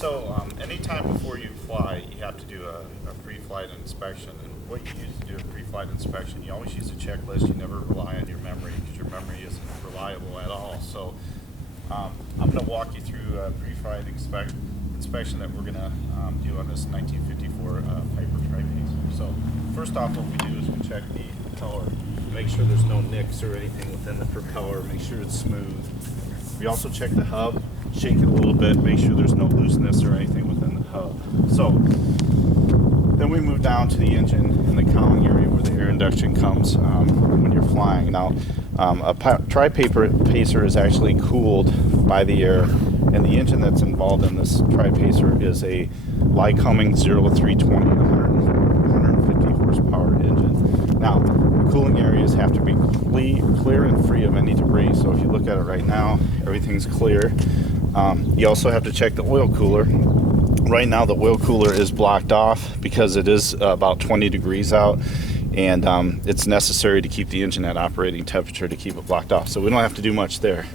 So anytime before you fly, you have to do a pre-flight inspection. And what you use to do a pre-flight inspection, you always use a checklist. You never rely on your memory because your memory isn't reliable at all. So I'm going to walk you through a pre-flight inspection that we're going to do on this 1954 Piper TriPacer. So first off, what we do is we check the propeller, make sure there's no nicks or anything within the propeller, make sure it's smooth. We also check the hub, shake it a little bit, make sure there's no looseness or anything within the hub. So then we move down to the engine and the cowling area where the air induction comes when you're flying. Now, a TriPacer is actually cooled by the air, and the engine that's involved in this TriPacer is a Lycoming 0320 150 horsepower engine. Now, the cooling areas have to be clear and free of any debris. So if you look at it right now, everything's clear. You also have to check the oil cooler. Right now the oil cooler is blocked off because it is about 20 degrees out, and it's necessary to keep the engine at operating temperature to keep it blocked off. So we don't have to do much there.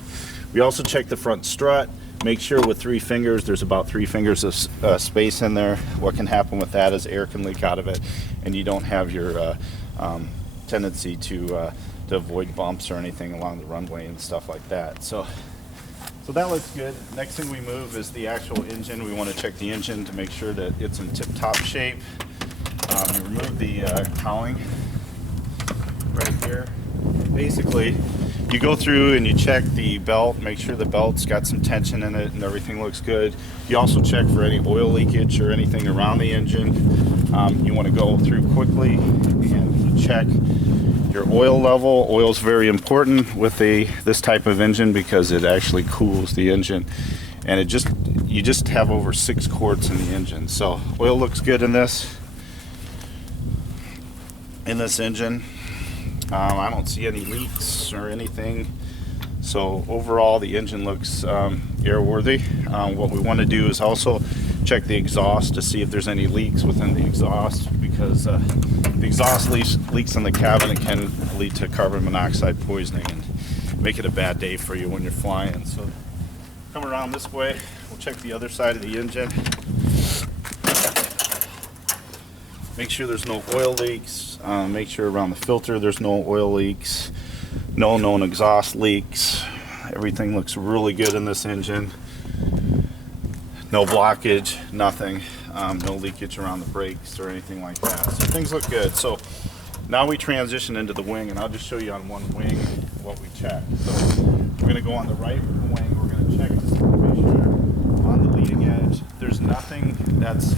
We also check the front strut. Make sure with 3 fingers, there's about 3 fingers of space in there. What can happen with that is air can leak out of it, and you don't have your tendency to avoid bumps or anything along the runway and stuff like that. So that looks good. Next thing we move is the actual engine. We want to check the engine to make sure that it's in tip-top shape. You remove the cowling right here. Basically, you go through and you check the belt, make sure the belt's got some tension in it and everything looks good. You also check for any oil leakage or anything around the engine. You want to go through quickly and check your oil level. Oil's very important with this type of engine because it actually cools the engine, and you just have over 6 quarts in the engine. So oil looks good in this engine. I don't see any leaks or anything. So overall, the engine looks airworthy. What we want to do is also check the exhaust to see if there's any leaks within the exhaust, because the exhaust leaks in the cabin, it can lead to carbon monoxide poisoning and make it a bad day for you when you're flying. So come around this way, we'll check the other side of the engine. Make sure there's no oil leaks. Make sure around the filter there's no oil leaks, no known exhaust leaks. Everything looks really good in this engine. No blockage, nothing. No leakage around the brakes or anything like that. So things look good. So now we transition into the wing, and I'll just show you on one wing what we check. So we're going to go on the right wing. We're going to check just to make sure on the leading edge there's nothing that's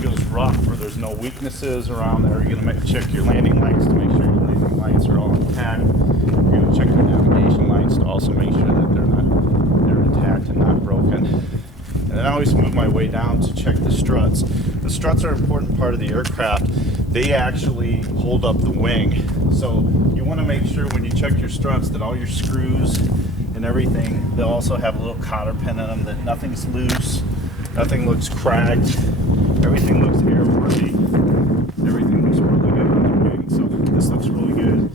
feels rough or there's no weaknesses around there. You're going to check your landing lights to make sure your landing lights are all intact. You're going to check your navigation lights to also make sure that they're intact and not broken. And then I always move my way down to check the struts. The struts are an important part of the aircraft. They actually hold up the wing. So you want to make sure when you check your struts that all your screws and everything, they'll also have a little cotter pin in them, that nothing's loose, nothing looks cracked, everything looks airworthy, everything looks really good on the wing. So this looks really good.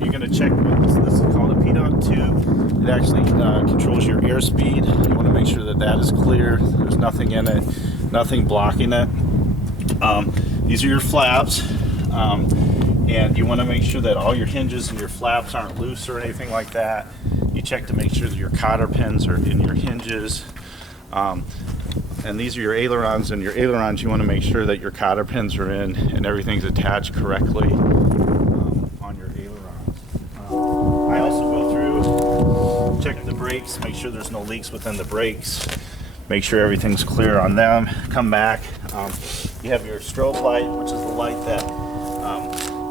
You're going to check what this is called a PDOT tube. It actually controls your airspeed. You want to make sure that that is clear. There's nothing in it, nothing blocking it. These are your flaps, and you want to make sure that all your hinges and your flaps aren't loose or anything like that. You check to make sure that your cotter pins are in your hinges. And these are your ailerons, and your ailerons, you want to make sure that your cotter pins are in and everything's attached correctly on your ailerons. I also go through, check the brakes, make sure there's no leaks within the brakes, make sure everything's clear on them. Come back. You have your strobe light, which is the light that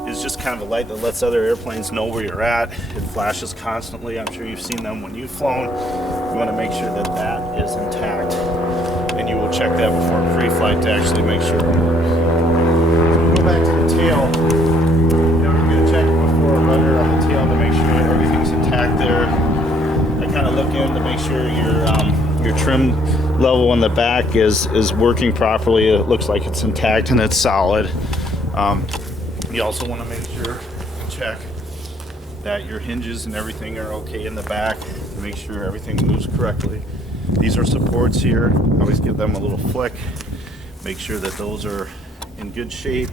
is just kind of a light that lets other airplanes know where you're at. It flashes constantly. I'm sure you've seen them when you've flown. You want to make sure that that is intact, and you will check that before pre-flight to actually make sure it works. Go back to the tail. You're going to check before a rudder on the tail to make sure everything's intact there. I kind of look in to make sure your trim level on the back is working properly. It looks like it's intact and it's solid. You also want to make sure and check that your hinges and everything are okay in the back. Make sure everything moves correctly. These are supports here. Always give them a little flick. Make sure that those are in good shape.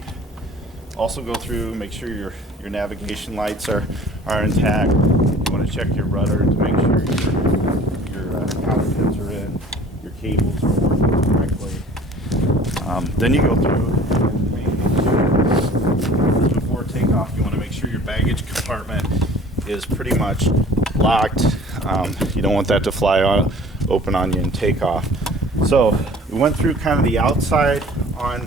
Also go through, make sure your navigation lights are intact. You want to check your rudder to make sure your counter pins are in, your cables are working correctly. Then you go through and making sure before takeoff, you want to make sure your baggage compartment is pretty much locked. You don't want that to fly open on you in takeoff. So we went through kind of the outside on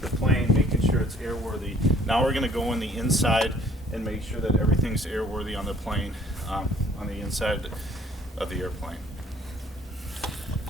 the plane, making sure it's airworthy. Now we're going to go in the inside and make sure that everything's airworthy on the plane, on the inside of the airplane.